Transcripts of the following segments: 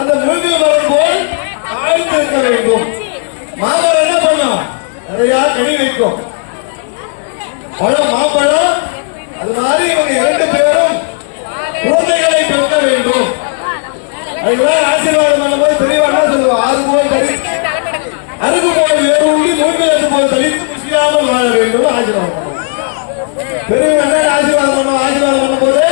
அந்த மூங்கில் மரம் போல் ஆழ்ந்திருக்க வேண்டும். மாமரம் என்ன பண்ணும்? நிறைய கனி வைக்கும், பழம், மாம்பழம். அது மாதிரி இவங்க 2 பேரும் குழந்தைகளை பெற்க வேண்டும். அதுதான் ஆசீர்வாதம் பண்ணும்போது பெரியவா என்ன சொல்லுவோம்? ஆறு போல் தளி அருகு போல் வேறு உள்ளி மூங்கிலத்து போல் தளித்து முசியாமல் வாழ வேண்டும் ஆசீர்வாதம் பண்ணுவோம். பெரியவங்க என்ன ஆசீர்வாதம் பண்ணுவோம்? ஆசீர்வாதம் பண்ணும்போது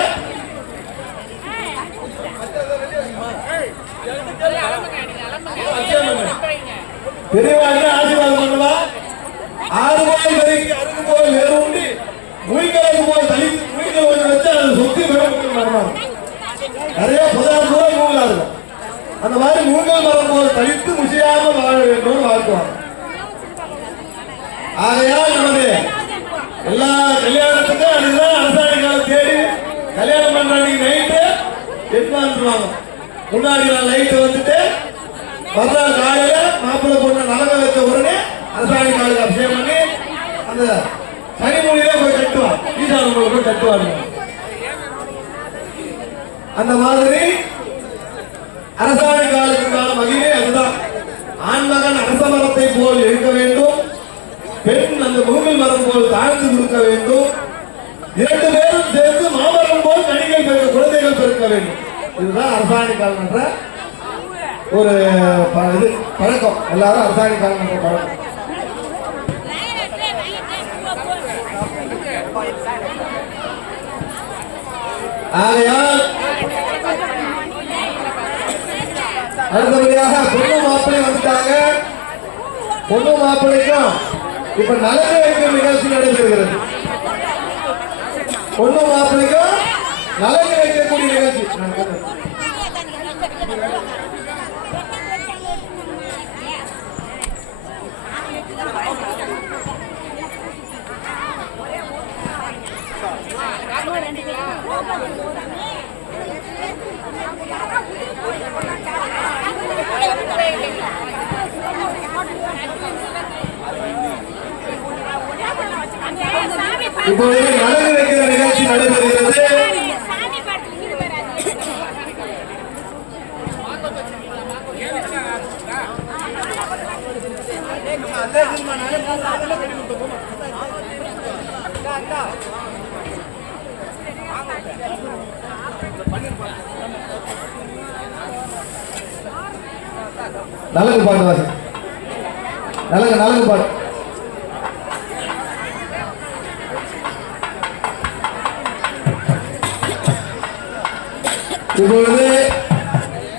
பெரியவா என்ன ஆசீர்வாதம் பண்ணுவா? ஆறு போல் தளிக்கு அருகு போல் வேறு உள்ளி மூங்கிலத்து போல் தளித்து மூங்கில் ஒன்று வச்சு அது சொத்தி வருவாங்க. நிறைய புதார் ரூபாய் மூங்கலா இருக்கும். அந்த மாதிரி மூங்கல் மரம் போல் தளித்து முசியாமல் வாழ வேண்டும் வாழ்த்துவாங்க. ஆகையால் நமது எல்லா கல்யாணத்துக்கும் அதுதான் அரசாணை காலம் தேடி கல்யாணம் பண்ற அன்னைக்கு நைட்டு எடுத்துவாங்க. முன்னாடி நாள் நைட்டு வந்துட்டு மறுநாள் காலையில மாப்பிள்ளை பொண்ணு நலங்க வச்ச உடனே அரசாணை காலுக்கு அபிஷேகம் பண்ணி அந்த சனிமொழியில போய் கட்டுவாங்க. ஈசானங்களை போய் கட்டுவாங்க. அந்த மாதிரி அரசாணை காலத்துக்கான மகிமை அதுதான். ஆண்மகன் அரச மரத்தை போல் இருக்க வேண்டும், பெண் அந்த மூங்கில் மரம் போல் தாழ்ந்து கொடுக்க வேண்டும். 2 பேரும் சேர்ந்து மாமரம் போல் கனிகள் பெருக்க, குழந்தைகள் பெருக்க வேண்டும். இதுதான் அரசாணை காலம் என்ற ஒரு பழக்கம். எல்லாரும் அரசாணை காலம் என்ற பழக்கம். ஆகையால் அடுத்தபடியாக பொண்ணு மாப்பிள்ளை வந்துட்டாங்க. பொண்ணு மாப்பிள்ளைக்கும் இப்ப நலங்கு வைக்கும் நிகழ்ச்சி நடைபெறுகிறது. பொண்ணு மாப்பிள்ளைக்கும் நலங்கு வைக்கக்கூடிய நிகழ்ச்சி. இப்பொழுது நலங்கு வைக்கிற நிகழ்ச்சி நடைபெறுகிறது. நலங்கு பாட்டு வாசி. நலங்கு பாட்டு. இப்பொழுது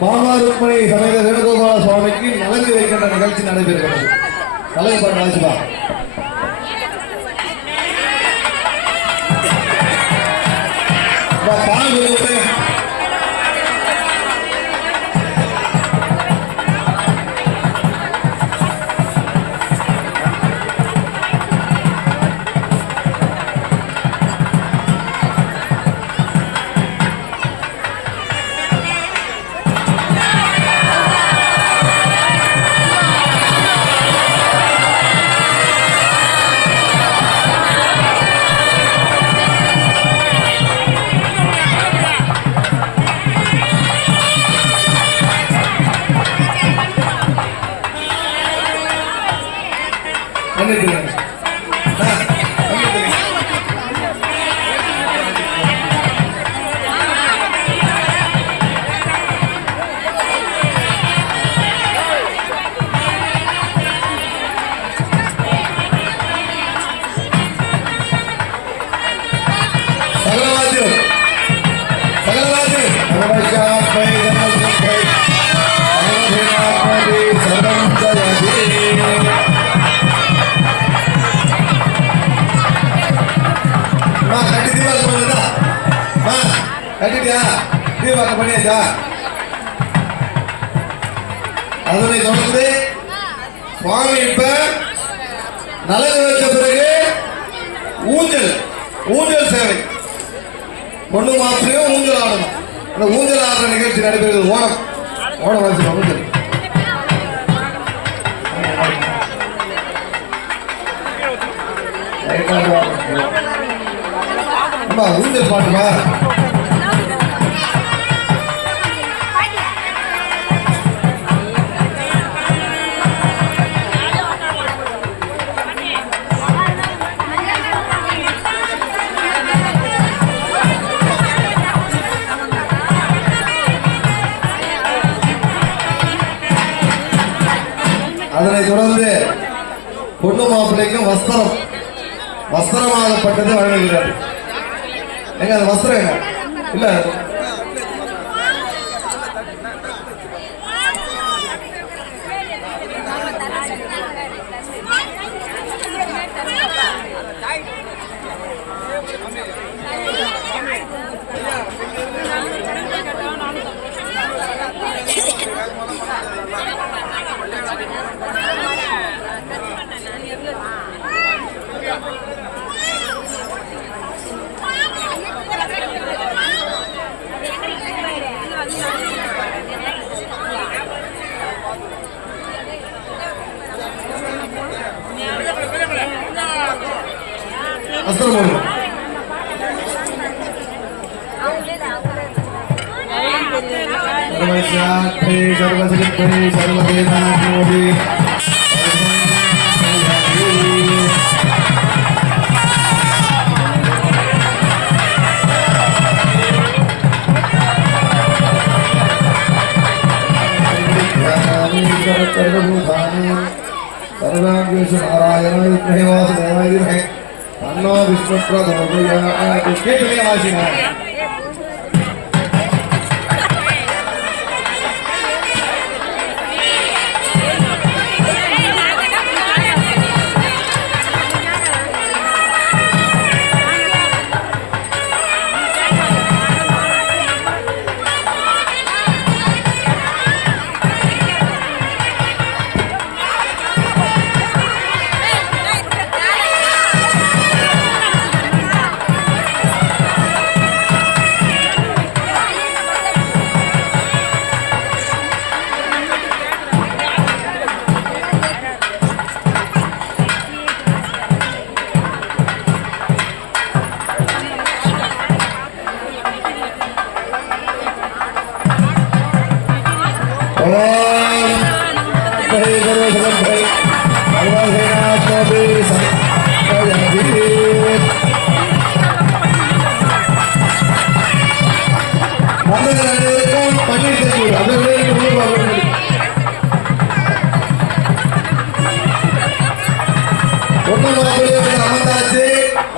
பாமா ருக்மணி சமேத வேணுகோபால சுவாமிக்கு நலங்கு வைக்கின்ற நிகழ்ச்சி நடைபெறுகிறது. நலங்கு பாட்டு வாசிப்பா. அதனை தொடர்ந்து சுவாமி இப்ப நலங்கு வச்ச பிறகு ஊஞ்சல் சேவை. பொண்ணு மாப்பிளையும் ஊஞ்சல் ஆடணும். அந்த ஊஞ்சல் ஆடுற நிகழ்ச்சி நடைபெறுகிறது. ஓணம் வாசிப்பா. ஊஞ்சல் ஊஞ்சல் பாட்டுமா? அதனைத் தொடர்ந்து பொண்ணு மாப்பிள்ளைக்கும் வஸ்திரமாகப்பட்டது வழங்குகிறார். எங்க அந்த வஸ்திரம் எங்க இல்ல வஸ்திரம் सर्वांगेषु नारायणाय विद्महे वासुदेवाय धीमहि तन्नो विष्णुः प्रचोदयात्।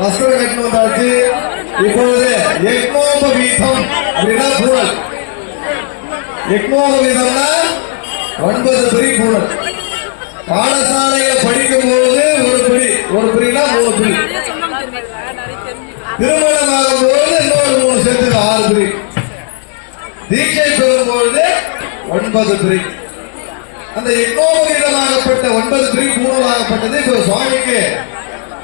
வஸ்திரம் கட்டணும் வந்தாச்சு. இப்பொழுது யக்னோபவீதம் அப்படின்னா பூரல். யக்னோபவீதம்னா 9 பிரி பூரல். பாடசாலையில படிக்கும் போது ஒரு பிரினா 3 பிரி. திருமணமாகும் போது இன்னொரு 3 சேர்த்து 6 பிரி. தீட்சை பெறும் பொழுது 9 பிரி. அந்த யக்னோபவீதமாகப்பட்ட 9 பிரி பூரலாகப்பட்டது இப்ப சுவாமிக்கு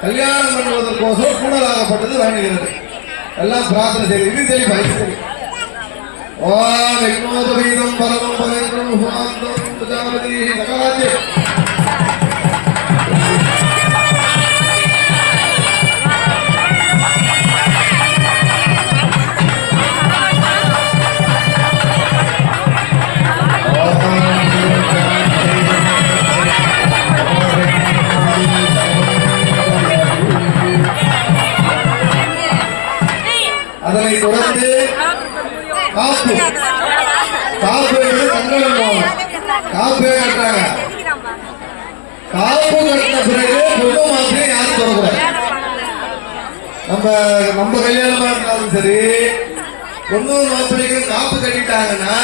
கல்யாணம் பண்ணுவதற்கோசரம் கூடலாகப்பட்டது வழங்குகிறது. எல்லாம் பிரார்த்தனை செய்து இது தெளிவா சரி. ஓம் யக்னோபவீதம் பரமம் பவேந்திரம் சுவாந்தம் பிரஜாபதி சகராஜ்ய அதனை தொடர்ந்து காப்பு கங்கணம் காப்பு கட்டுறாங்க. காப்பு கட்டின பிறகு பொண்ணு மாப்பிள்ளை யாரும் தொடக்கூடாது. நம்ம கல்யாணமா இருந்தாலும் சரி பொண்ணு மாப்பிள்ளைக்கு காப்பு கட்டிட்டாங்கன்னா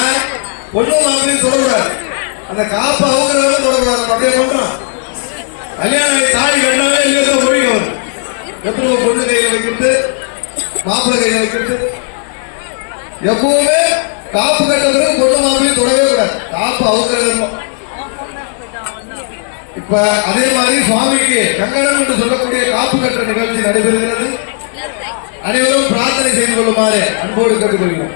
பொண்ணு மாப்பிள்ளையும் தொடக்கூடாது. அந்த காப்பு அவங்கிறவங்க தொடக்கூடாது. அப்படியே பண்றோம். கல்யாணம் தாலி கட்டினாவே இல்லையோ மொழிங்க வரும். எப்படி பொண்ணு கையில வைக்கிறது மாப்பிள்ளை கையில வைக்கிறது. எப்பவுமே காப்பு கட்ட பிறகு பொண்ணு மாப்பிள்ளையும் தொடவே கூடாது. காப்பு அவங்க இப்ப அதே மாதிரி சுவாமிக்கு கங்கணம் என்று சொல்லக்கூடிய காப்பு கட்டுற நிகழ்ச்சி நடைபெறுகிறது. அனைவரும் பிரார்த்தனை செய்து கொள்ளுமாறு அன்போடு கேட்டுக்கொள்கிறோம்.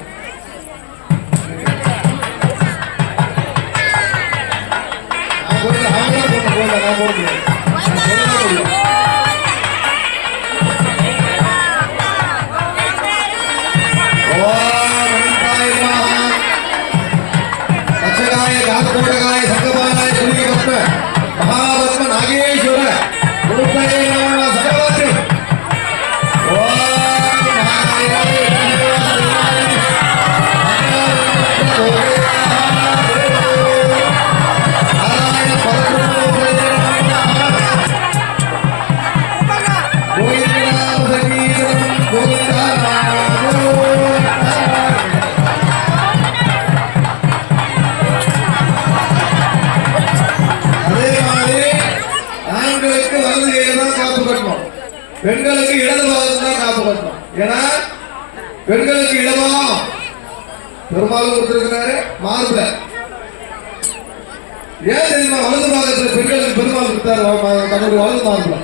பெண்களுக்கு இடது பாகத்துல தான் காப்பு கட்டணும். ஏன்னா பெண்களுக்கு இடபாகம் பெரும்பாலும் கொடுத்திருக்கிறாரு மார்புல. ஏன் தெரியுமா? வலது பாகத்துல பெண்களுக்கு பெரும்பாலும் கொடுத்தாரு தன்னுடைய வலது மார்புல.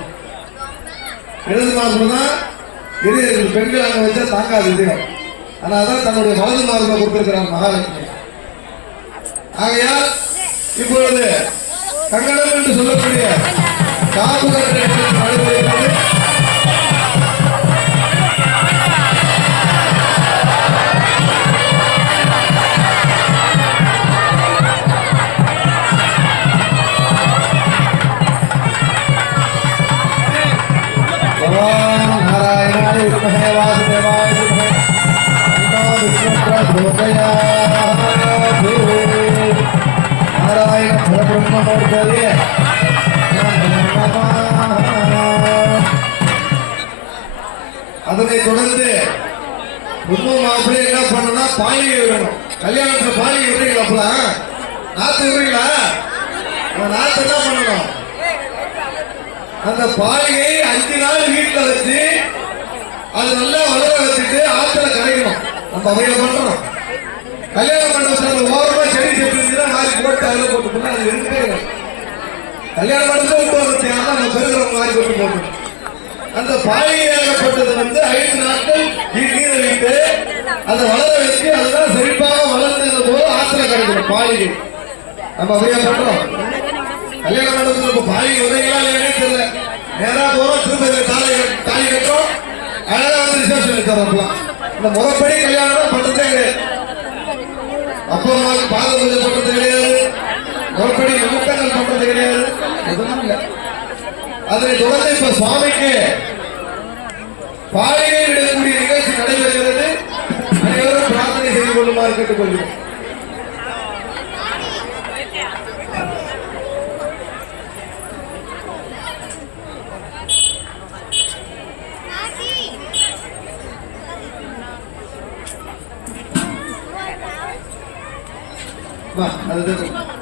இடது மார்புல தான் இதயம் பெண்கள் அங்க வச்சா தாங்காது இதயம். அதனாலதான் தன்னுடைய வலது மார்புல கொடுத்திருக்கிறார் மகாலட்சுமி. ஆகையால் இப்பொழுது கங்கணம் என்று சொல்லக்கூடிய காப்பு நடைபெறுகிறது. அதனை தொடர்ந்து பொண்ணு மாப்பிள்ளை என்ன பண்ணணும்னா பாலிகை விடணும். கல்யாணத்துல பாலிகை விடுறீங்களா? நாத்து விடுறீங்களா? நாத்து என்ன பண்ணணும்? அந்த பாலிகை 5 நாள் வீட்டுல வச்சு அது நல்லா வளர வச்சுட்டு ஆத்துல கரைக்கணும். நம்ம அவையில பண்றோம். கல்யாணம் மண்டபத்துல ஓரமா செடி செடி இருந்துச்சுன்னா மாறி போட்டு அதுல போட்டு அது இருக்கே. கல்யாணம் மண்டபத்தை விட்டு வச்சுன்னா நம்ம பெருகிறவங்க மாறி போட்டு போட்டு அந்த பாலிகையாகப்பட்டது 5 நாட்கள் நீரை வைத்து அதை வளர வச்சு அதுதான் செழிப்பாக வளர்ந்தது போது ஆத்துல கிடைக்கணும் பாலிகை. நம்ம அப்படியே பண்றோம். கல்யாண மண்டபத்தில் இப்ப பாலிகை உதவிகளா இல்லையே தெரியல. நேரா போறோம், திரும்ப தாலி கட்டுறோம், அழகா வந்து ரிசப்ஷன் தரப்பலாம். இந்த முறைப்படி கல்யாணம் பண்றதே கிடையாது. அப்பா அம்மாவுக்கு பாத பூஜை பண்றது கிடையாது. முறைப்படி முகூர்த்தங்கள் பண்றது கிடையாது. எதுவும் இல்லை. அதனை தொடர்ந்து இப்ப சுவாமிக்கு பாலிகை விடக்கூடிய நிகழ்ச்சி நடைபெறுகிறது. அனைவரும் பிரார்த்தனை செய்து கொள்ளுமாறு கேட்டுக்கொள்கிறோம். அதுதான்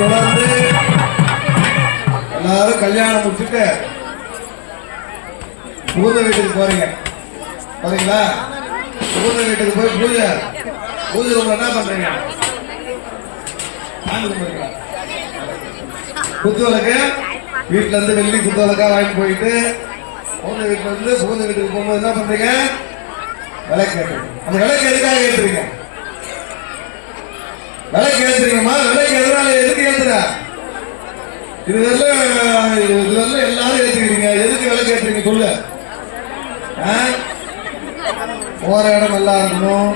தொடர்ந்து எல்லாரும் கல்யாணம் முடிச்சுட்டு புகுந்த வீட்டுக்கு போறீங்க. போறீங்களா? புகுந்த வீட்டுக்கு போய் பூஜை ரூம்ல என்ன பண்றீங்க? குத்துவிளக்கு வீட்டுல இருந்து வெள்ளி குத்துவிளக்கா வாங்கி போயிட்டு புகுந்த வீட்டுல இருந்து புகுந்த வீட்டுக்கு போகும்போது என்ன பண்றீங்க? விளக்கு ஏற்றுறீங்க. அந்த விளக்கு எதுக்காக ஏற்றுறீங்க? விளக்கு ஏத்துறீங்கம்மா. விளக்கு எதனால எதுக்கு ஏத்துற? இதுவரை எல்லாரும் ஏத்துக்கிறீங்க. எதுக்கு விளக்கு ஏத்துறீங்க சொல்லு. போற இடம் நல்லா இருக்கணும்,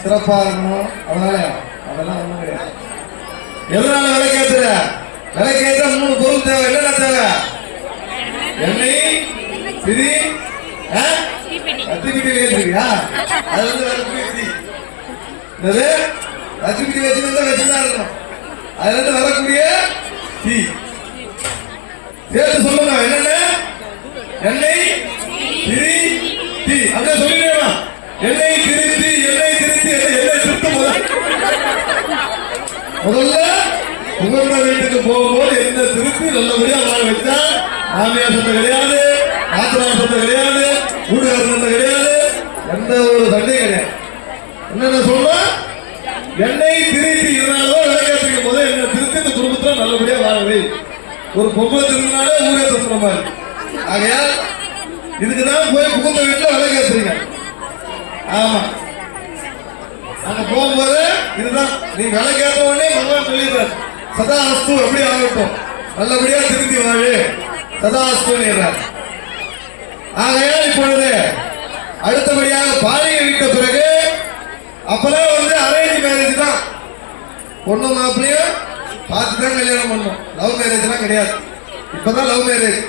சிறப்பா இருக்கணும். அதெல்லாம் ஒண்ணும் கிடையாது. எதனால விளக்கு ஏத்துற? விளக்கு ஏற்ற 3 பொருள் தேவை. என்னென்ன தேவை? எண்ணெய், திரி, அத்திக்கிட்டி ஏத்துறியா? அது என்னது? அத்திக்கிட்டி வச்சுதான் இருக்கணும். அதுல இருந்து வரக்கூடிய தீ சேர்த்து சொல்லுங்க. என்னென்ன? எண்ணெய், திரி, தீ. அப்படியே சொல்லிடுவா. எண்ணெய், திரி, தீ. எண்ணெய், திரி, தீ. எண்ணெய் திருத்த முதல்ல உகந்த வீட்டுக்கு மாமியார் சொந்தம் கிடையாது, நாத்தனார் சொந்தம் கிடையாது, வீடுகாரர் சொந்தம் கிடையாது, எந்த ஒரு சண்டையும் கிடையாது. என்னென்ன சொல்றா, என்னை திருத்தி இதனாலதான் விளக்கேற்றிக்கும் போது என்ன திருத்தி இந்த குடும்பத்துல நல்லபடியா வாழவே. ஒரு பொம்பளை திருந்தினாலே ஊரே திருத்துற மாதிரி. ஆகையால் இதுக்குதான் போய் புகுந்த வீட்டுல விளக்கேற்றுறீங்க. ஆமா, அங்க போகும்போது இதுதான் நீ விளக்கேற்ற உடனே பகவான் சொல்லிடுறார், சதா அஸ்து எப்படி ஆகட்டும், நல்லபடியா திருத்தி வாழு, சதா அஸ்து. ஆகையால் இப்பொழுது அடுத்தபடியாக பாலிகை விட்ட பிறகு அப்பதான் வந்து அரேஞ்ச் மேரேஜ் தான். பொண்ணு மாப்பிளையும் பார்த்து தான் கல்யாணம் பண்ணணும். லவ் மேரேஜ்லாம் கிடையாது. இப்பதான் லவ் மேரேஜ்.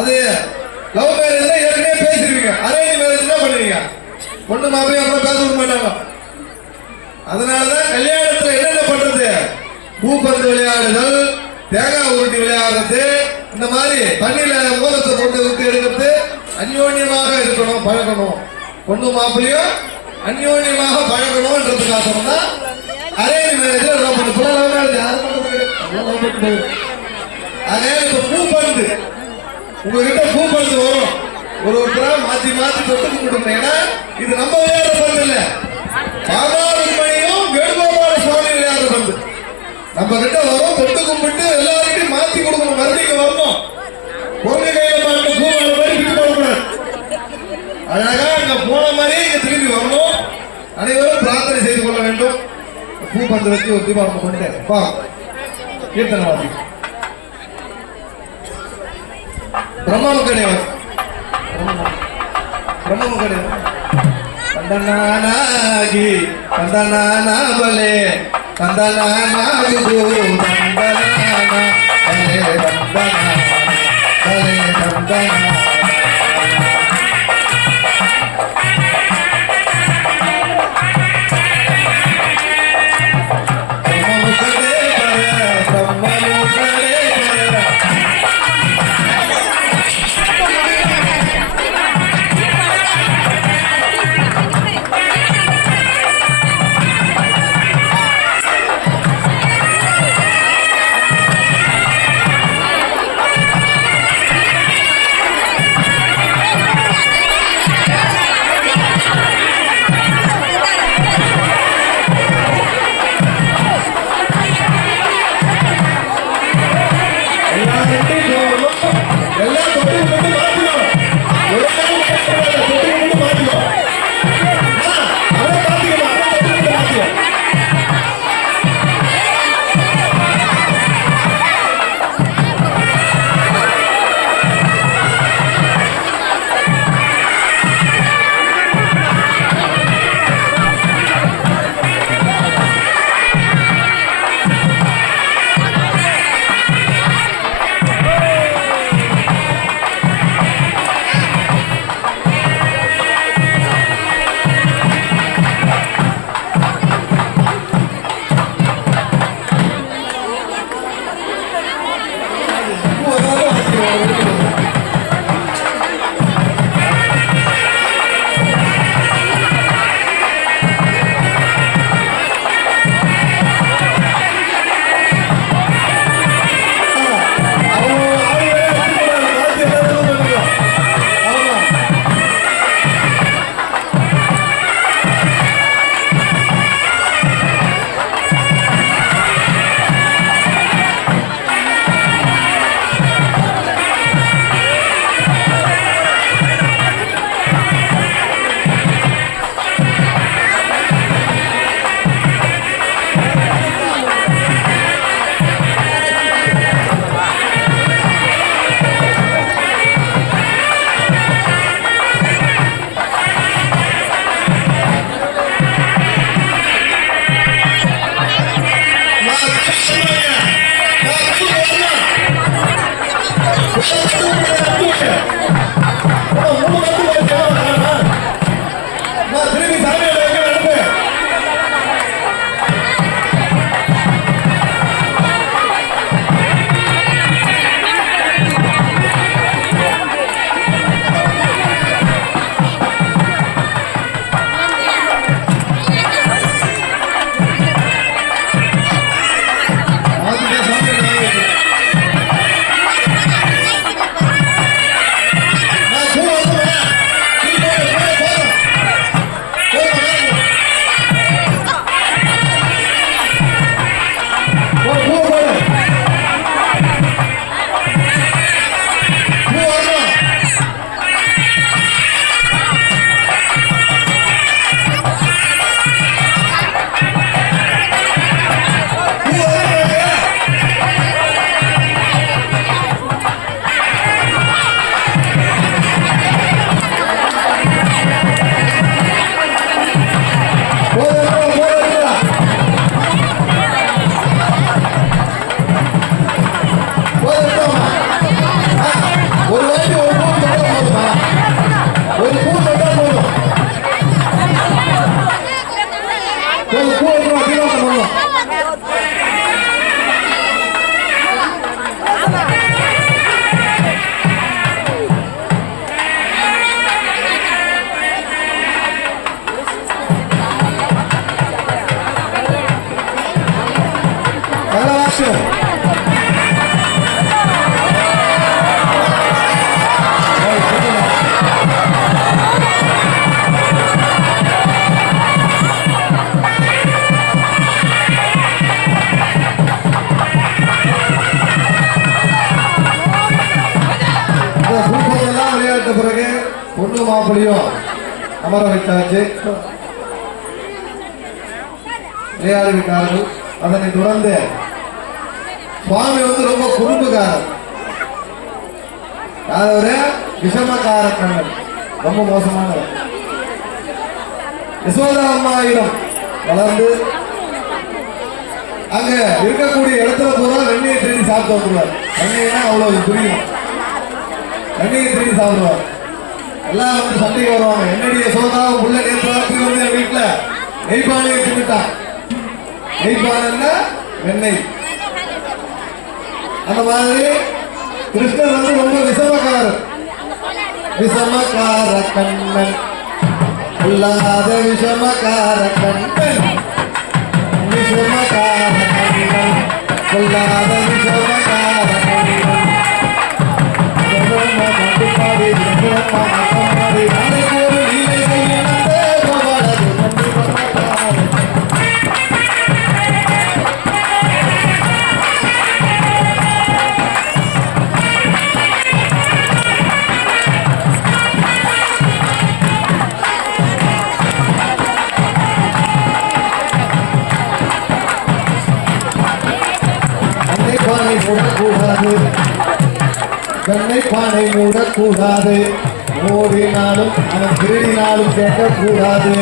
அது லவ் மேரேஜ் தான் ஏற்கனவே பேசிருவீங்க. அரேஞ்ச் மேரேஜ் தான் பண்ணுவீங்க. பொண்ணு மாப்பிளையும் அப்புறம் பேச விட மாட்டாங்க. அதனாலதான் கல்யாணத்துல என்னென்ன பண்றது, பூப்பந்து விளையாடுதல், தேங்காய் உருட்டி விளையாடுறது, இந்த மாதிரி தண்ணியில மோதத்தை போட்டு விட்டு எடுக்கிறது, அந்யோன்யமாக இருக்கணும், பழகணும். பொண்ணு மாப்பிளையும் அந்யோன்யமாக பழகணும்ன்றதுக்காக தான் அரேஞ்ச் மேரேஜ் லவ் மேரேஜ் யாரும் பண்றது. அதே இப்ப பூப்பந்து உங்ககிட்ட பூப்பந்து வரும், ஒருத்தரா மாத்தி மாத்தி தொட்டு கும்பிட்டு. ஏன்னா இது நம்ம விளையாடுற பந்து இல்ல, பாதாளமணியும் வேணுகோபால சுவாமி விளையாடுற பந்து. நம்ம கிட்ட வரும், தொட்டு கும்பிட்டு எல்லாருக்கிட்டையும் மாத்தி கொடுக்கணும். மறுபடியும் வரணும், பொண்ணு கையில பார்க்க பூ வர மாதிரி விட்டு போகக்கூடாது. அழகா இங்க போன மாதிரி இங்க திரும்பி வரணும். அனைவரும் பிரார்த்தனை செய்து கொள்ள வேண்டும். பூப்பந்து வச்சு ஒரு தீபாவளி பண்ணிட்டேன். கீர்த்தனவாதி பிரம்மமுகடேவன் கந்தனானாகி கந்தனானா பலே கந்தனானாகு கந்தனானா பலே கந்தனா பலே கந்தனா. பொண்ணு மாப்பிளையும் அமர வைத்தாச்சு. விளையாடுகிறார்கள். அதனை தொடர்ந்து சுவாமி ரொம்ப குறும்புக்காரர். யாரவரு? விஷமக்கார கண்ணன். ரொம்ப மோசமானவர். யசோதா அம்மாயிடம் வளர்ந்து அங்க இருக்கக்கூடிய இடத்துல பூரா வெண்ணையை தேடி சாப்பிட்டு வந்துருவார். வெண்ணையா அவ்வளவு புரியும். வெண்ணையை தேடி சாப்பிடுவார். எல்லாம் வந்து சண்டைக்கு வருவாங்க. என்னுடைய யசோதாவும் உள்ள நேற்று வந்து என் வீட்டுல நெய்பானையை தின்னுட்டான். நெய்பானை வெண்ணெய். அந்த மாதிரி கிருஷ்ணர் ரொம்ப விஷமக்காரர். விஷமக்கார கண்ணன் இல்லாத விஷமக்கார கண்ணன். விஷமக்கார கண்ணன் இல்லாத விஷமக்கார கண்ணன். கண்ணை பானை மூடக்கூடாது. ஓடினாலும் அவன் திருடினாலும் கேட்கக்கூடாது.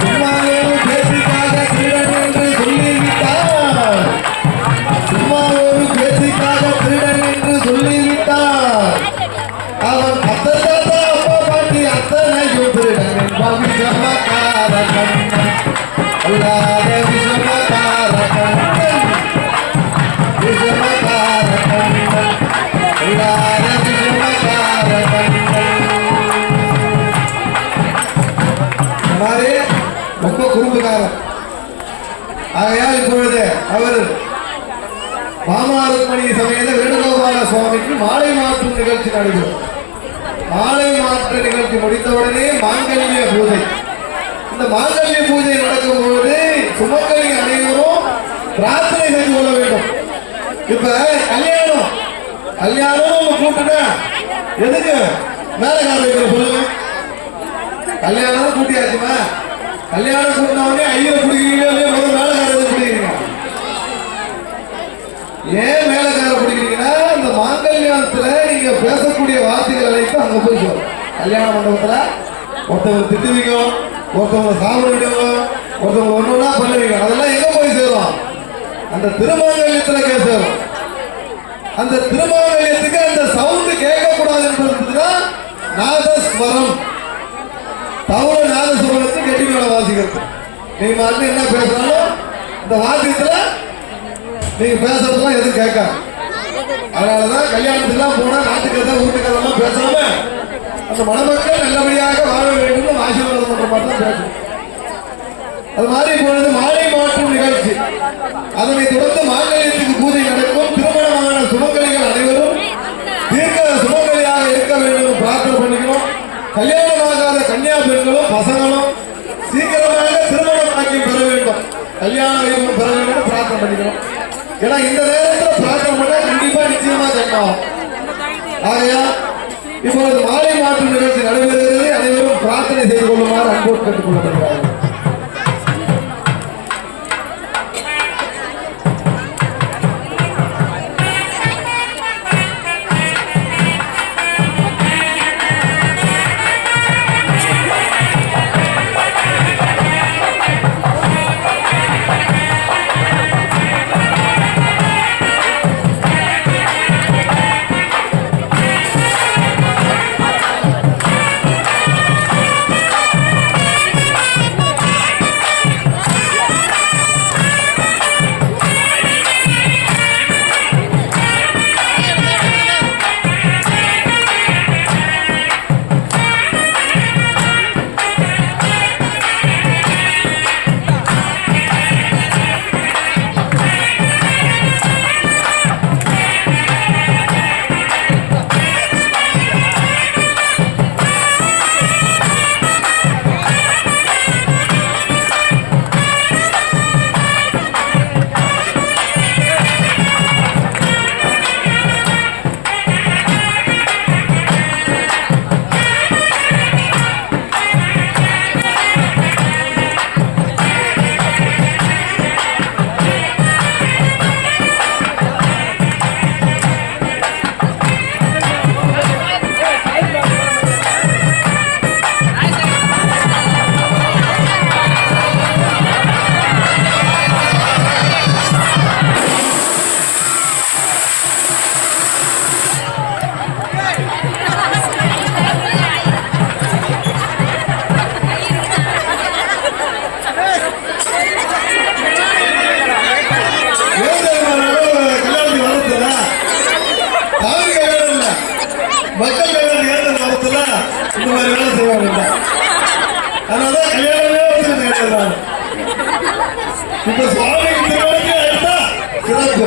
சும்மா ஒரு பேச்சுக்காக திருடன் என்று சொல்லிவிட்டார். சும்மா ஒரு பேச்சுக்காக திருடன் என்று சொல்லிவிட்டார். அவன் அத்தனை அப்பா பாட்டி அத்தனையும் திருடன் என்பான். விஷமக்கார கண்ணன் இல்லாத விஷமக்கார கண்ணன். விஷமக்கார கண்ணன் இல்லாத விஷமக்கார கண்ணன். மாதிரி ரொம்ப குறும்புக்காரன். ஆகையால் இப்பொழுது அவர் மாமாருக்மணி சமேத வேணுகோபால சுவாமிக்கு மாலை மாற்றும் நிகழ்ச்சி நடைபெறும். மாலை மாற்ற நிகழ்ச்சி முடித்தவுடனே மாங்கல்ய பூஜை. இந்த மாங்கல்ய பூஜை நடக்கும் பொழுது சுமங்கலி அனைவரும் பிரார்த்தனை செய்து கொள்ள வேண்டும். இப்ப கல்யாணம் கூட்டுனா எதுக்கு மேலக்கார சொல்லுங்க. கல்யாணம் கூட்டியாச்சுமா? கல்யாணம் கூட்டினவனே ஐயரை பிடிக்கிறீங்களோ முதல் மேலக்கார பிடிக்கிறீங்க. ஏன் மேலக்கார பிடிக்கிறீங்கன்னா இந்த மாங்கல்யாணத்துல நீங்க பேசக்கூடிய வார்த்தைகள் அனைத்தும் அங்க போய் சொல்லும். கல்யாண மண்டபத்துல ஒருத்தவங்க திட்டுவீங்க, ஒருத்தவங்க சாப்பிட விடுங்க, ஒருத்தவங்க ஒன்னொன்னா பண்ணுவீங்க. அதெல்லாம் எங்க போய் சேரும்? அந்த திருமாங்கல்யத்துல சேரும். அந்த திருமாங்கல்யத்துக்கு அந்த சவுண்டு கேட்கக்கூடாது என்பதுதான் நாதஸ்வரம். தவள நாதஸ்வரத்தை கெட்டி மேல வாசிக்கிறது. நீங்க வந்து என்ன பேசுறாலும் இந்த வாக்கியத்துல நீங்க பேசுறதுலாம் எதுவும் கேட்காது. அதனாலதான் கல்யாணத்துக்குலாம் போனா நாட்டுக்கதை வீட்டுக்கதெல்லாம் பேசாம அந்த மணமக்கள் நல்லபடியாக வாழ வேண்டும் ஆசீர்வாதம் பண்ற மாதிரி தான் பேசணும். அது மாதிரி இப்பொழுது மாலை மாற்றும் நிகழ்ச்சி. அதனை தொடர்ந்து மாங்கல்யத்துக்கு பூஜை நடக்கும். திருமணமான சுமங்கலிகள் அனைவரும் தீர்க்க சுமங்கலியாக இருக்க வேண்டும் பிரார்த்தனை பண்ணிக்கணும். கல்யாணமாகாத கன்னியா பெண்களும் பசங்களும் சீக்கிரமாக திருமண பாக்கியம் பெற வேண்டும், கல்யாண வைபவம் பெற வேண்டும் பிரார்த்தனை பண்ணிக்கணும். ஏன்னா இந்த நேரத்தில் பிரார்த்தனை பண்ணா கண்டிப்பா நிச்சயமா ஜென்மாகும். ஆகையா இப்பொழுது மாலை மாற்றும் நிகழ்ச்சி நடைபெறுகிறது. அனைவரும் பிரார்த்தனை செய்து கொள்ளுமாறு அன்போடு கேட்டுக் கொள்ளப்படுகிறார்கள். இப்ப சுவாமி திருமணத்தில் சிறப்பு.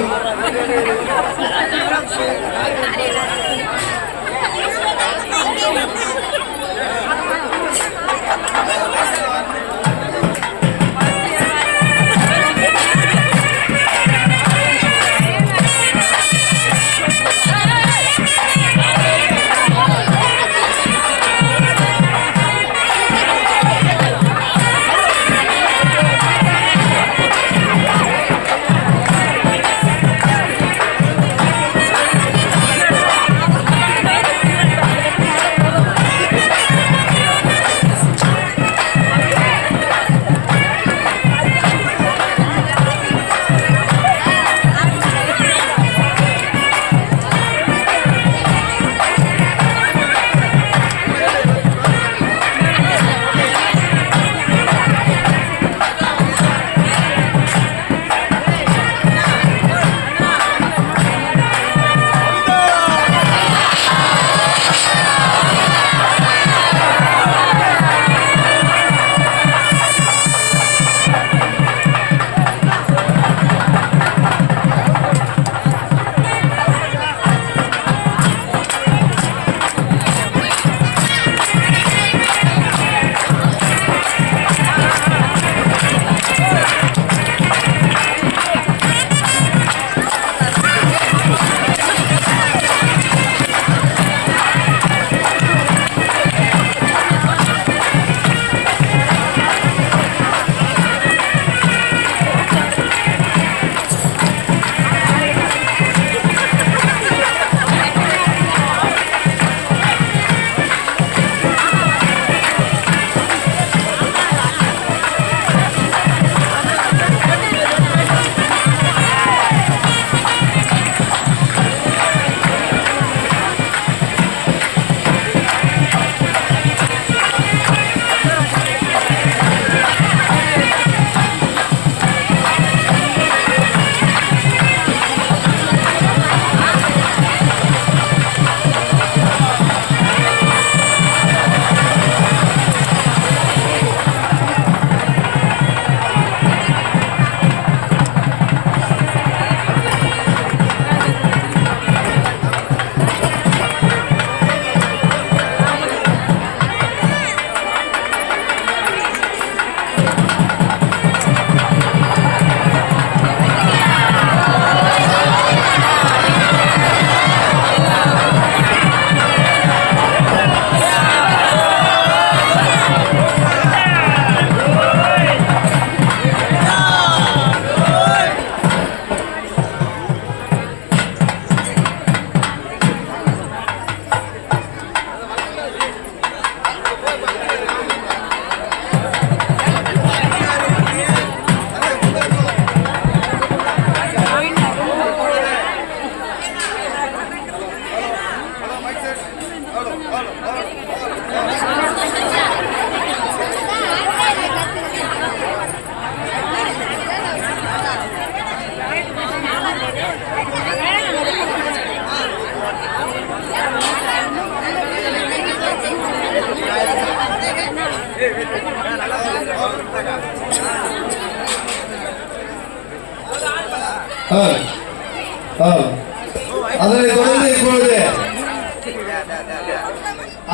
அதனை தொடர்ந்து இப்பொழுது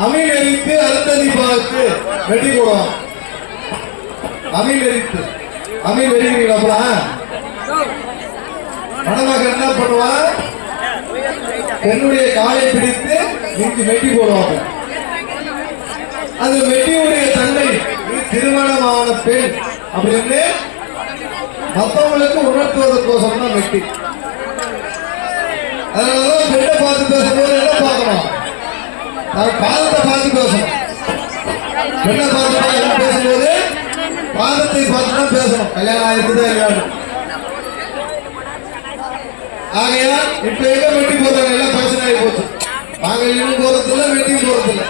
அமீன் எரித்து அருந்ததி பார்த்து வெட்டி போடுவான். அமீன் எரித்து அமீன் வெடிக்கிறீங்களா? மணமகன் என்ன பண்ணுவான்? பெண்ணுடைய காலை பிடித்து நீக்கி வெட்டி போடுவாங்க. அது வெட்டியுடைய தன்மை திருமணமான பெண் அப்படின்னு மற்றவங்களுக்கு உணர்த்துவதற்கோசரம் தான் வெட்டி. அதனாலதான் பெண்ணை பார்த்து பேசும்போது என்ன பார்க்கணும்? பாதத்தை பார்த்து பேசணும். பெண்ணை பார்த்து பேசும்போது பாதத்தை பார்த்து தான் பேசணும். கல்யாணம் ஆயிருக்குதான் இல்லையான்னு. ஆகையா இப்ப எங்க வெட்டி போறாங்க? எல்லாம் பிரச்சனை ஆகி போச்சு. மாங்கல்யம் போறதில்ல, வெட்டியும் போறதில்ல.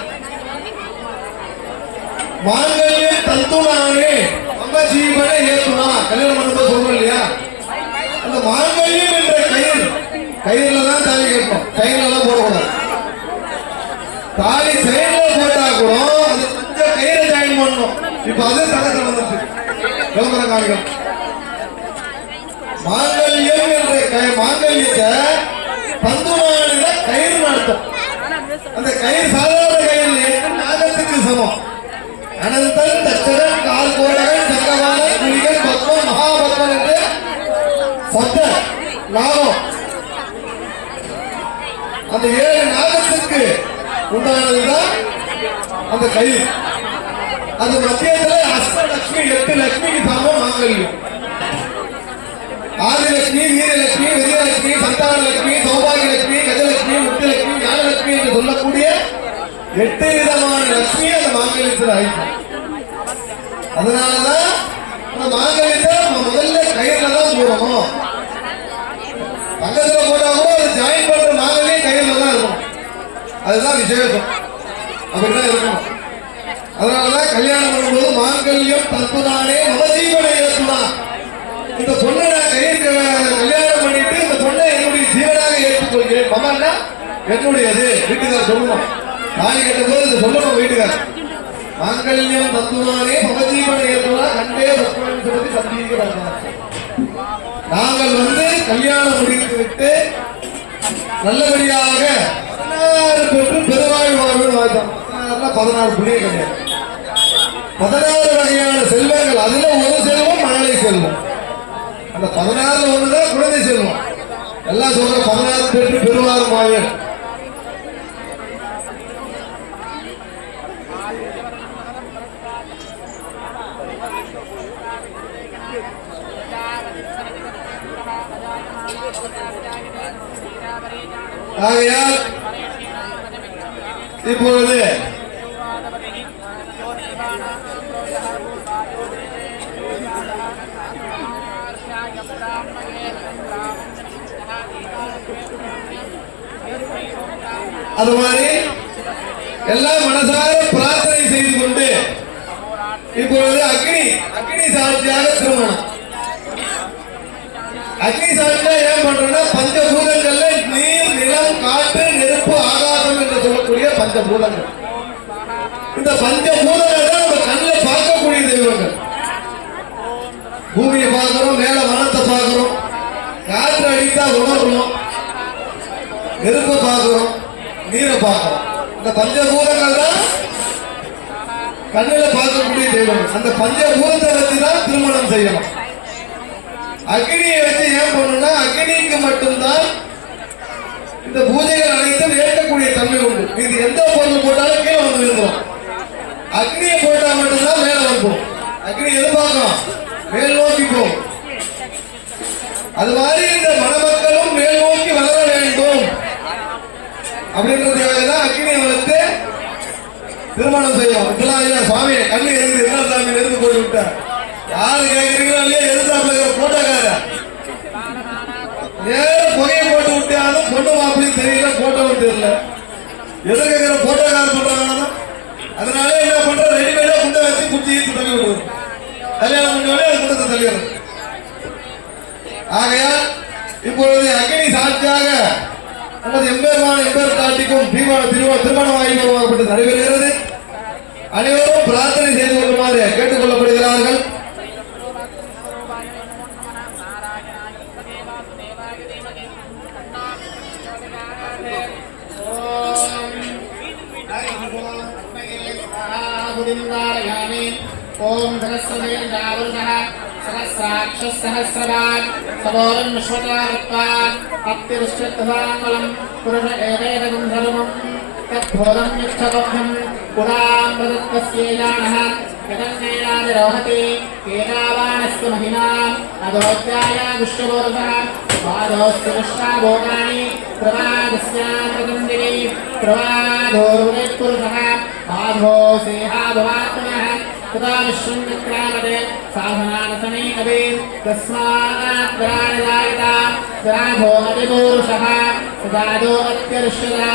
மாங்கல்யம் தந்துனானே நம்ம ஜீவனை ஏற்றுனா கல்யாணம் பண்ணும்போது சொல்றோம் இல்லையா? அந்த மாங்கல்யம் என்ற கயிறுல தான் தாலி கட்டணும். கையில எல்லாம் போடக்கூடாது. தாலி செயல போட்டா கூட அது கொஞ்சம் கயிறை ஜாயின் பண்ணணும். இப்ப அது தடத்தை வந்துச்சு. விளம்பரம் காமிக்கும். மாங்கல்யம் என்ற மாங்கல்யத்தை பந்துவானில கயிறு நடத்தும். அந்த கயிறு சாதாரண கயிறு என்று நாகத்துக்கு சமம். அனந்தன் தச்சகன் கால்கோடகன் சங்கவானன் குளிகன் பத்மன் மகாபத்மன் என்று சப்த நாகம் அந்த 7 நாகத்துக்கு உண்டானதுதான் அந்த கயிறு. அது மத்தியத்துல அஷ்டலட்சுமி 8 லட்சுமிக்கு சமம் மாங்கல்யம். ஆதிலட்சுமி, வீரலட்சுமி, விஜயலட்சுமி, சந்தானலட்சுமி, சௌபாகியலட்சுமி, கஜலட்சுமி, முத்துலட்சுமி, ஞானலட்சுமி என்று சொல்லக்கூடிய 8 விதமான லட்சுமி அந்த மாங்கல்யத்தில் ஆயிடும். அதனாலதான் அந்த மாங்கல்யத்தை நம்ம முதல்ல கயிறுல தான் போடணும். பக்கத்துல போட்டாலும் அது ஜாயின் பண்ற மாங்கல்யம் கயிறுல தான் இருக்கும். அதுதான் விசேஷம். அப்படிதான் இருக்கணும். அதனாலதான் கல்யாணம் பண்ணும்போது மாங்கல்யம் தத்துனானே மமஜீவனை ஏற்றுதான். இந்த பொண்ணை நான் கல்யாணம் பண்ணிட்டு இந்த பொண்ணை என்னுடைய ஜீவனாக ஏற்றுக்கொள்கிறேன். மமன்னா என்னுடையது. வீட்டுக்கார சொல்லணும். தாலி கட்டும் போது இதை சொல்லணும் வீட்டுக்கார. மாங்கல்யம் தத்துனானே மமஜீவனை ஏற்றுதான் கண்டே பத்மன் சொல்லி சந்திக்கிறாங்க. நாங்கள் கல்யாணம் முடித்து விட்டு நல்லபடியாக 16 பெற்று பெருவாழ் வாழ்வு வாழ்ந்தோம். 16 பிள்ளைய கிடையாது. 16 வகையான செல்வங்கள். அதுல ஒரு செல்வம் மழலை செல்வம். அந்த 16 ஒண்ணுதான் குழந்தை செல்வம். எல்லாம் சொல்ற 16 பெற்று பெருவாழ் வாழ்வு. ஆகையால் இப்பொழுது அது மாதிரி எல்லாம் மனசார பிரார்த்தனை செய்து கொண்டு இப்பொழுது அக்னி சாட்சியாக திருமணம். அக்னி சாட்சியா ஏன் பண்றோம்னா பஞ்சபூதங்கள்ல நீர், நிலம், காற்று, நெருப்பு, ஆகாசம் என்று சொல்லக்கூடிய பஞ்சபூதங்கள். இந்த பஞ்சபூதங்கள் தான் நம்ம கண்ணில் பார்க்கக்கூடிய தெய்வங்கள். பூமியை பார்க்கிறோம், மேல வானத்தை பார்க்கிறோம், காற்று அடித்தா உணர்றோம், நெருப்பை பார்க்கிறோம், நீரை பார்க்கிறோம். இந்த பஞ்சபூதங்கள் தான் கண்ணில் பார்க்கக்கூடிய தெய்வங்கள். அந்த பஞ்சபூதத்தை வச்சு தான் திருமணம் செய்யணும். அக்னியை வச்சு ஏன் பண்ணணும்னா அக்னிக்கு மட்டும்தான் இந்த பூஜைகள் அனைத்தும் ஏற்கக்கூடிய தன்மை உண்டு. இது எந்த பொருள் போட்டாலும் கீழே வந்து விழுந்துடும். அக்னியை போட்டா மட்டும்தான் மேல வந்துடும். அக்னி எதிர்பார்க்கும் மேல் நோக்கி போகும். அது மாதிரி இந்த மணமக்களும் மேல் நோக்கி வளர வேண்டும் அப்படின்றதுக்காக தான் அக்னியை வளர்த்து திருமணம் செய்வோம். இப்பெல்லாம் சுவாமியை கண்ணு எதிர்த்து என்ன சாமி எதிர்த்து போய் விட்டார். யாரு கேட்கறீங்களோ இல்லையா எதிர்த்தாப்புல போட்டோக்கார நேரம் புகையை போட்டு விட்டாலும் பொண்ணு மாப்பிளையும் தெரியல, போட்டோவும் தெரியல. எதிர்க்கிற போட்டோக்கார சொல்றாங்க. அதனால என்ன பண்ற ரெடிமேடா குண்டை வச்சு குச்சி ஈர்த்து தள்ளி விடுறது. கல்யாணம் பண்ணோடனே அது குண்டத்தை தள்ளிடுறது. ஆகையால் இப்பொழுது அக்னி சாட்சியாக நமது எம்பெருமான எம்பெருத்தாட்டிக்கும் திருமண வாய்ப்பு நடைபெறுகிறது. அனைவரும் பிரார்த்தனை செய்து கொள்ளுமாறு கேட்டுக் கொள்ளப்படுகிறார்கள். ओम सहस्रमेन्द्रावरुणः सहस्राक्षः सहस्रवान् सवोरं विश्वतारत्वान् अप्तिरुष्यत्वाङ्गलं पुरुष एवेदं धर्मम् तद्भोरं निष्ठबद्धं पुरां प्रदत्तस्येयानः यदन्नेनानिरोहति केनावानस्य महिनाम् अदोत्याय विष्णुवोरुधः पादोऽस्य विश्वाभोगानि प्रवादस्यामृतन्दिनी प्रवादोरुवेत्पुरुषः पादो सेहाभवात्मनः तदा विश्वमित्रामदे साधनानसने कवे तस्मात् प्राणदायिता राधो अतिपूरुषः सदादो अत्यर्षदा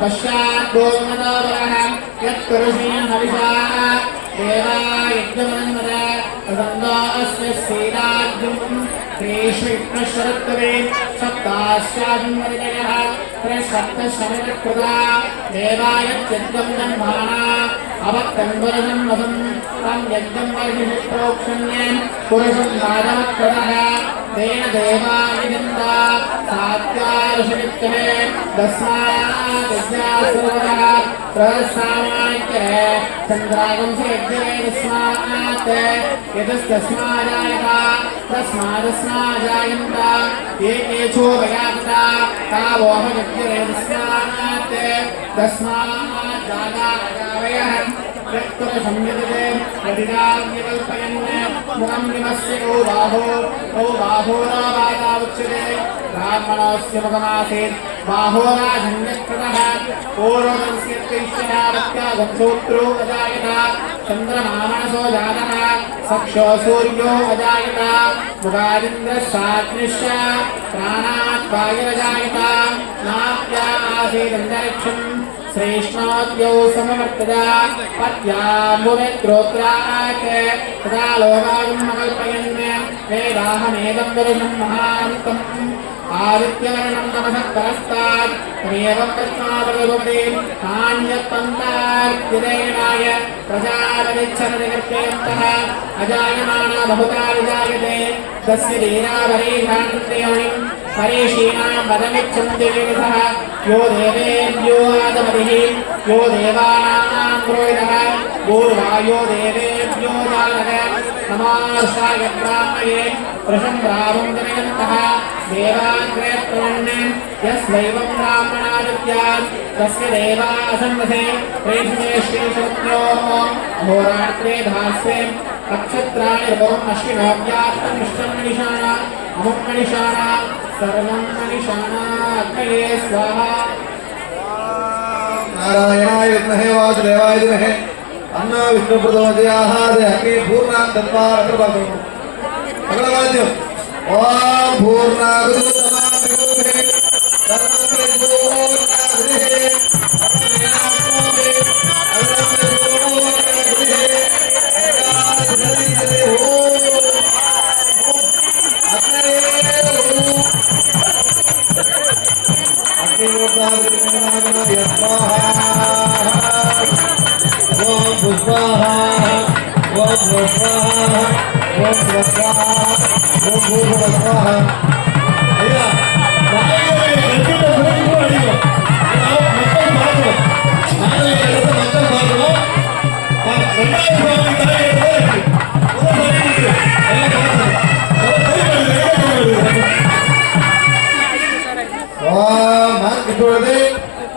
पश्चात् गोमनोवरः यत्पुरुषेण हविषाः देवा यज्ञमन्मद प्रसन्दो अस्मै सीताद्युम् श्रीष्विष्णुशरत्तवे सप्ताश्चान्मरितयः प्रसप्तशमितकृता देवायत्यज्ञं जन्माना अवक्तन्वरनं वसन् तं यज्ञं वर्षिप्रोक्षण्यं पुरुषं नादवक्रतः तेन देवानिनन्दा सात्यार्षमित्यहे दस्मादिज्ञासुरः प्रसामान्यः चन्द्रागंसे यज्ञेस्मात् यतस्तस्माजायता तस्मादस्माजायन्ता ये केचो वयाता तावोहयज्ञेस्मात् तस्माज्जागावयः संयते प्रतिराज्ञकल्पयन् मुखं निमस्य गो बाहोरावादा उच्यते ब्राह्मणस्य मुखमासीत् बाहोराजन्यकृतः पूर्वमस्य कैश्चरावत्यागन्धोत्रो अजायत चन्द्रमामनसो जातः सक्षो सूर्यो अजायत मुखादिन्द्रस्साग्निश्च प्राणात् वायुरजायत नाप्या आसीदन्तरिक्षम् श्रेष्ठोद्यौ समवर्तदा पत्यामुमेत्रोत्रात् तदा लोकागमकल्पयन् वेदाहमेदं वरुणं महान्तम् आदित्यवर्णं नमः परस्तात् तमेव प्रश्नावगभवति नान्यत्पन्तार्यदेनाय प्रजापतिच्छननिकर्तयन्तः अजायमाना बहुता विजायते तस्य वीरावरेषान्त्रयोनिम् परेशीनां वदमिच्छन्ति वेदः यो देवेभ्यो आदमतिः यो देवानां पुरोहितः पूर्वायो देवेभ्यो जातः नमोऽर्षाय ब्राह्मये वृषं रामं जनयन्तः देवाग्रे प्रवण्यं यस्वैवं ब्राह्मणादित्यात् तस्य देवा असन्नसे प्रेषणे श्रीशक्त्योः होरात्रे धास्ये नक्षत्राणि ऋतुम् अश्विनोऽव्यात्तं मिष्टं मनिषाणा अमुं मनिषाणा सर्वं मनिषाणा अग्नये स्वाहा नारायणाय विद्महे वासुदेवाय धीमहि अन्नो विष्णु प्रचोदयात् अग्नि पूर्णां दत्त्वा अग्रभागम् अग्रभाग्यम् ॐ पूर्णागुरु समाधिगुरुहे सर्वं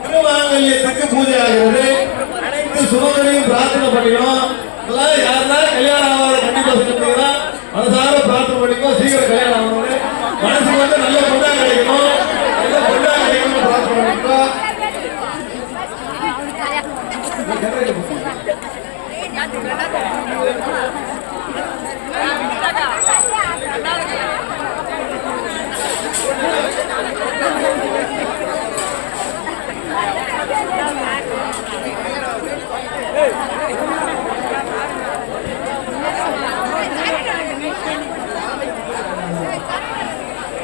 திருமாங்கல்யத்துக்கு பூஜை ஆகிறது. அனைத்து சுமங்களையும் பிரார்த்தனை பண்ணிக்கணும். யாரெல்லாம் கல்யாணம் ஆகாத கண்டிப்பா சொல்லிட்டீங்கன்னா மனசார பிரார்த்தனை பண்ணிக்கோ. சீக்கிரம் கல்யாணம் ஆகணும்னு மனசுக்கு வந்து நல்ல பொண்ணா கிடைக்கணும். நல்ல பொண்ணா கிடைக்கணும்னு பிரார்த்தனை பண்ணிக்கோ.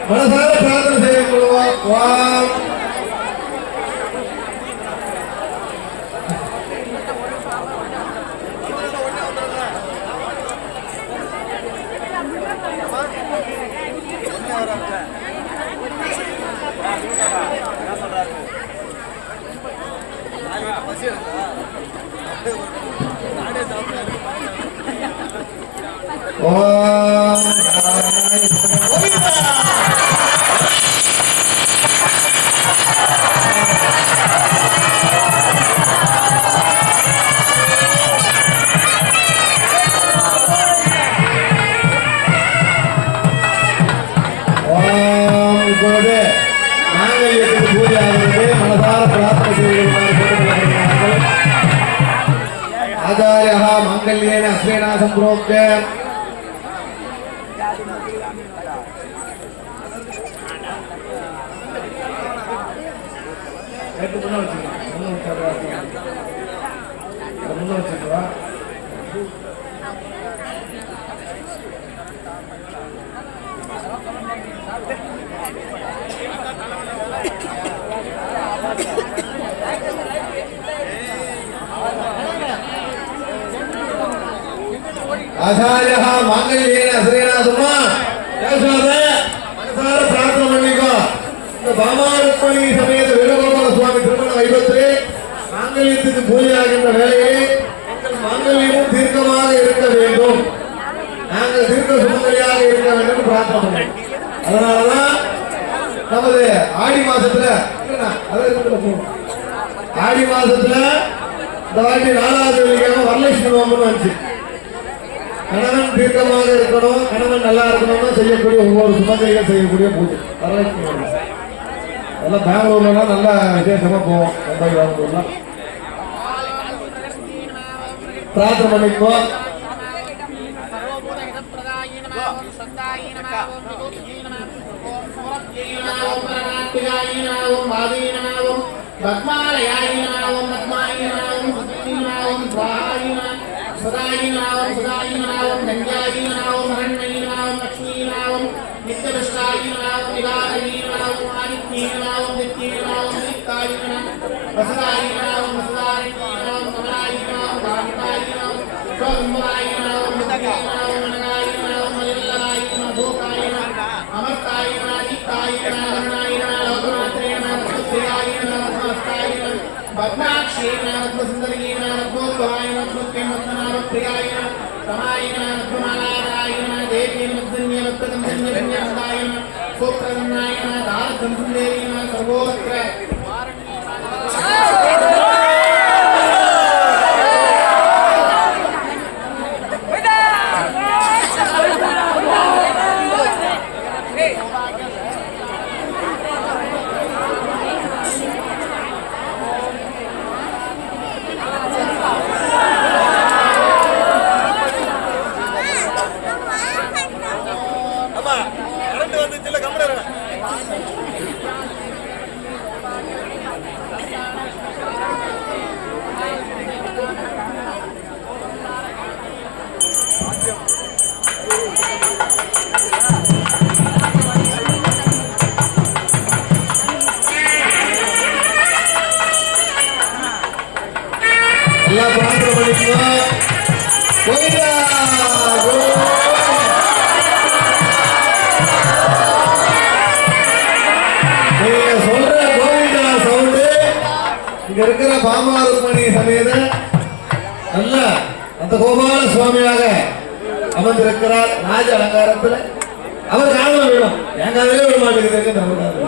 மனசார பிரார்த்தனை செய்து கொள்வோம். இப்பொழுது மாங்கல்யத்துக்கு பூஜை ஆகிறது. மனதார பிரார்த்தனை செய்து ஆச்சாரியா மாங்கல்யேன அஸ்வேனா சம்பிரோக்ய आचार्यः मांगल्येन असरेण सुमा மாங்கல்யத்துக்கு பூஜையாகின்ற வேலையை எங்கள் மாங்கல்யமும் தீர்க்கமாக இருக்க வேண்டும், நாங்கள் தீர்க்க சுமங்கலியாக இருக்க வேண்டும் பிரார்த்தனை பண்ணோம். அதனாலதான் நமது ஆடி மாசத்துல ஆடி மாசத்துல இந்த வாட்டி 4வது வெள்ளிக்கிழமை வரலட்சுமி நோம்புன்னு வந்துச்சு. கணவன் தீர்க்கமாக இருக்கணும், கணவன் நல்லா இருக்கணும்னு செய்யக்கூடிய ஒவ்வொரு சுமங்கலிகள் செய்யக்கூடிய பூஜை வரலட்சுமி நோம்பு. அதெல்லாம் பெங்களூர்லாம் நல்லா விசேஷமா போவோம். மும்பை பெங்களூர்லாம் பிரார்த்தனை பண்ணிக்குவோம். பத்மாலயாயினாவும் பத்மாயினாவும் சுதீனாவும் துவாயினாவும் சதாயினாவும் சுதாயினாவும் நஞ்சாயினாவும் மகன்மையினாவும் லக்ஷ்மீனாவும் நித்யபஷ்டாயினாவும் நிகாரீனாவும் ஆதித்யீனாவும் நித்யீனாவும் நித்தாயினாவும் வசதாயினாவும் வசதாரிணீனாவும் கமலாயினாவும் காமிதாயினாவும் ஸ்வகும்பராயினாவும் முத்தீனாவும் நகாயினாவும் மலில்லராயினாவும் பூகாயினாவும் அமர்த்தாயினாவும் நித்தாயினாவும் பத்மாட்சீனாம் சுந்தரீனாம் கோபாயினாம் சுத்தியமத்னாம் பிரியாயினாம் ரமாயினாம் குமாராயினாம் தேவீனாம் மத்ன்யமத்னம் தன்யபன்யந்தாயினாம் சோப்ரதன்னாயினாம் தாரதம் சுந்தரீனாம் சர்வோத்ர எல்லாம் பிரார்த்தனை பண்ணிக்குவோம். கோவிந்தா நீங்க சொல்ற கோவிந்தா சவுண்டு இங்க இருக்கிற பாமாருமணி சமேத நல்ல அந்த கோபால சுவாமியாக அமர்ந்திருக்கிறார். ராஜ அலங்காரத்தில் அவர் காதல விடும், என் காதலே விட மாட்டேங்குது. நம்ம காதல்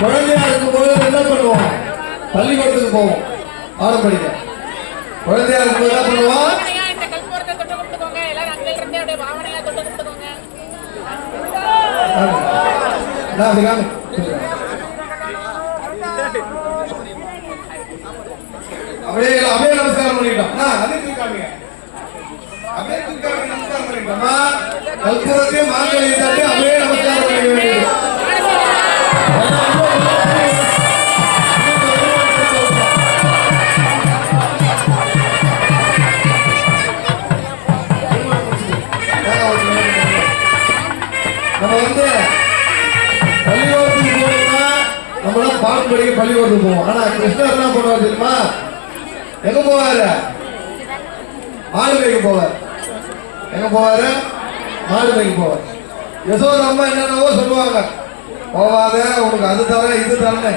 குழந்தையா இருக்கும்போது என்ன பண்ணுவோம்? பள்ளிக்கூடத்துக்கு போவோம், பாடம் படிக்க. குழந்தையா இருக்கும்போது என்ன பண்ணுவோம்? அப்படியே அப்படியே நமஸ்காரம் பண்ணிட்டோம். அப்படியே நமஸ்காரம் பண்ணிட்டோமா? கல்பூரத்தையே மாங்கல்யம் தாண்டி அப்படியே நமஸ்காரம் பண்ண வேண்டியது. நம்ம வந்து பள்ளிக்கூடத்துக்கு போனோம்னா நம்மளாம் பாடம் படிக்க பள்ளிக்கூடத்துக்கு போவோம். ஆனா கிருஷ்ணர் என்ன பண்ணுவார் தெரியுமா? எங்க போவாரு? மாடு மேய்க்க போவார். எங்க போவாரு? மாடு மேய்க்க போவார். யசோதா அம்மா என்னென்னவோ சொல்லுவாங்க, போவாத உனக்கு அது தர இது தரேன்னு.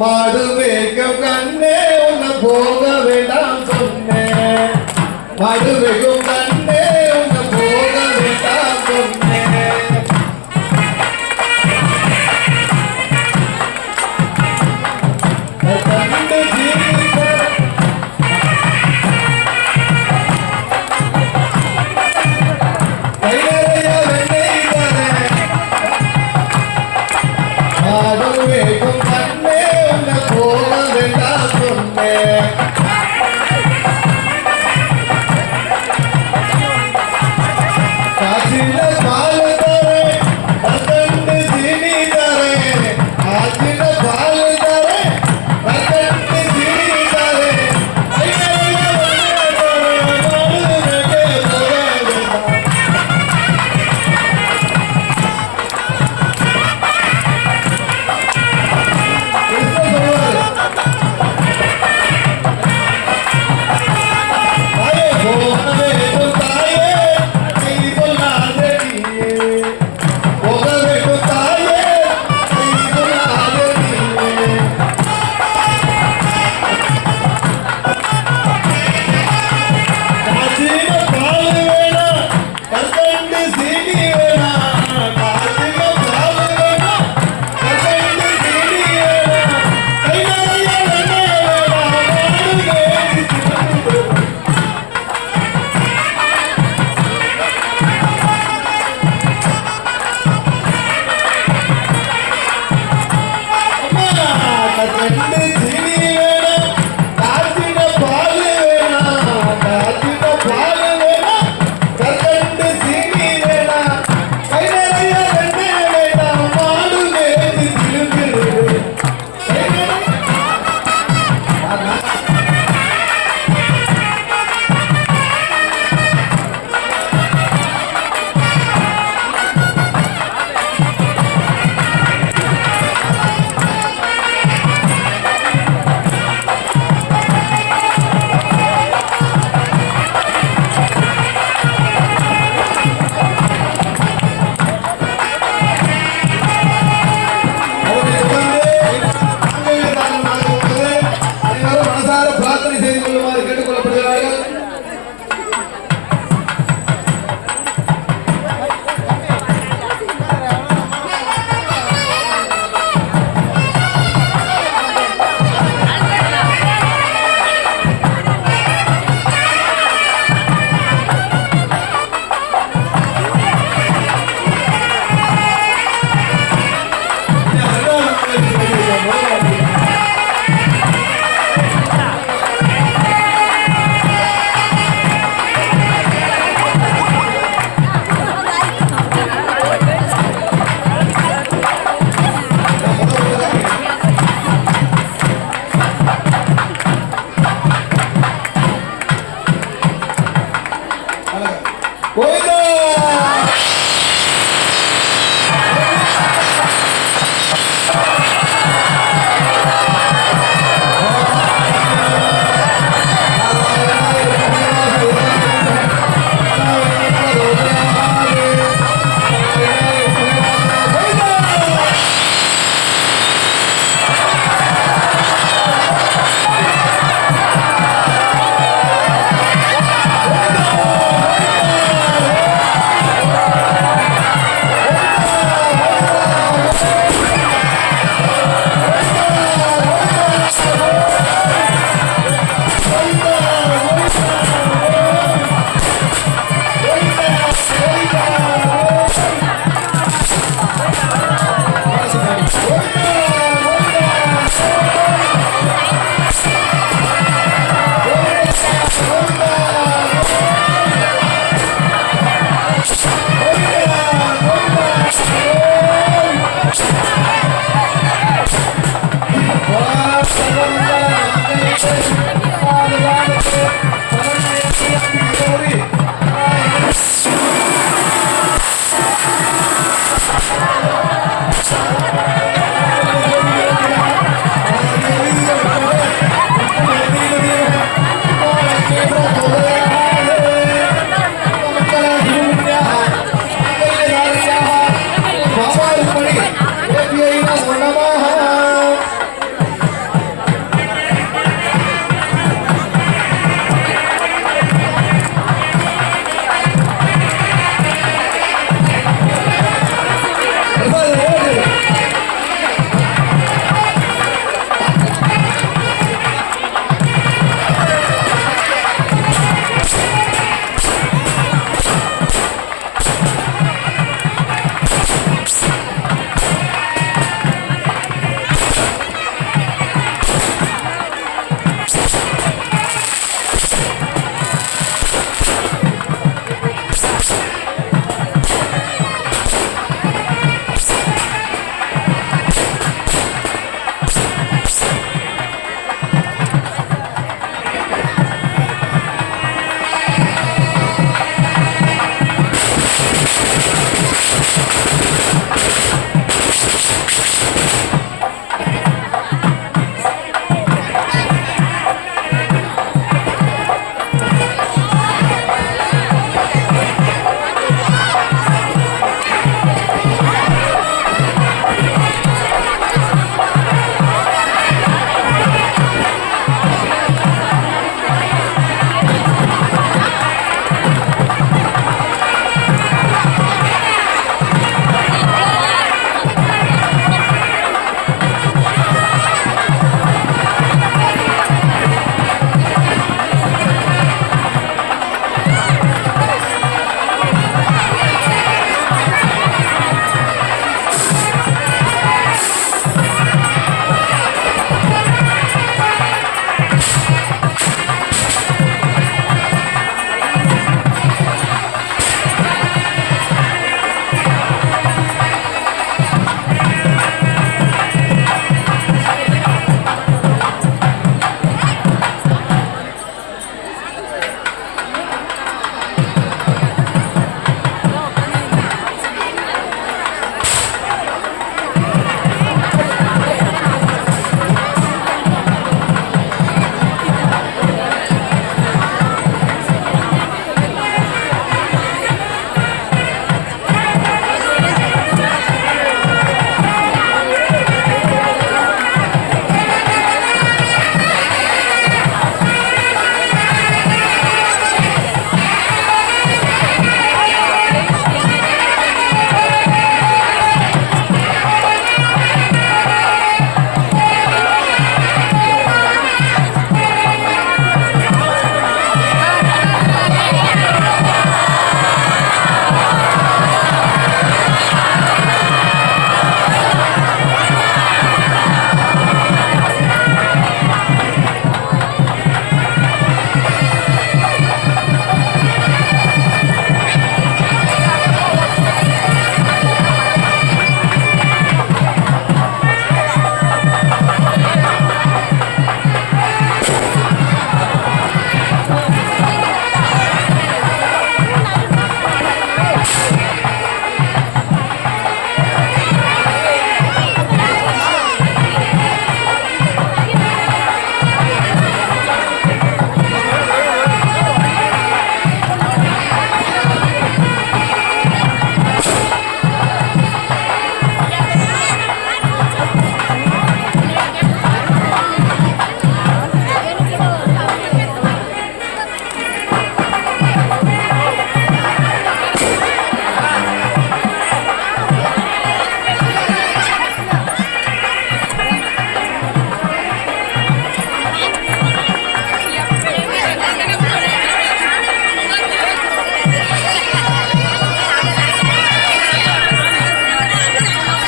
மாடு மேய்க்க கண்ணே உன்னை போக வேண்டாம் சொன்னேன், மாடு மேய்க்கும் கண்ணே உன்னை போக வேண்டாம் சொன்னேன்.